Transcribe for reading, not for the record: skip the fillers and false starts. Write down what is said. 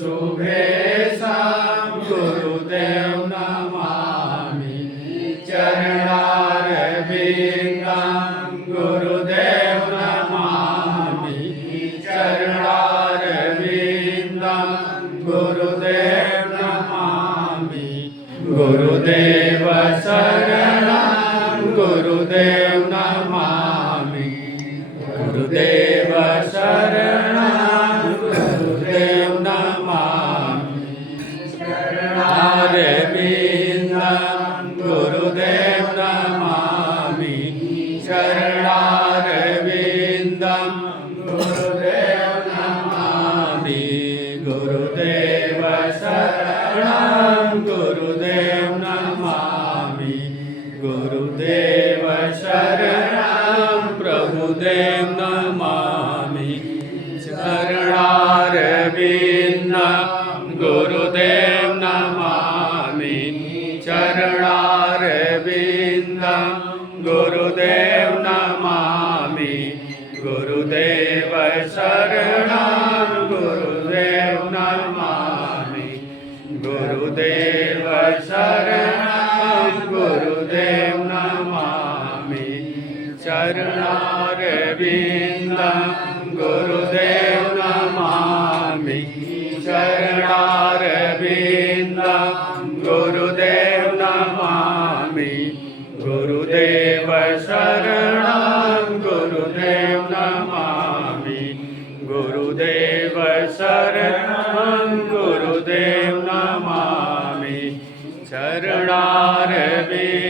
शुभेशं गुरुदेव नमामि चरणारविन्दं गुरुदेव नमामि चरणारविन्दं गुरुदेव नमामि गुरुदेव शरणं गुरुदेव नमामि गुरुदेव शरणं गुरुदेव नमामि शरणारविन्दं गुरुदेव नमामि शरणारविन्दं गुरुदेव नमामि गुरुदेव शरणं गुरुदेव नमामि गुरुदेव शरणं प्रभुदेव नमामि शरणारविन्दं गुरुदेव नमामि चरणारविन्दं गुरुदेव नमामि गुरुदेव शरणं गुरुदेव नमामि गुरुदेव शरणं गुरुदेव नमामि चरणारविन्दं गुरुदेव नमामि शरणारविन्दं गुरुदेव नमामि गुरुदेव शरणं गुरुदेव नमामि गुरुदेव शरणं गुरुदेव नमामि शरणारविन्दं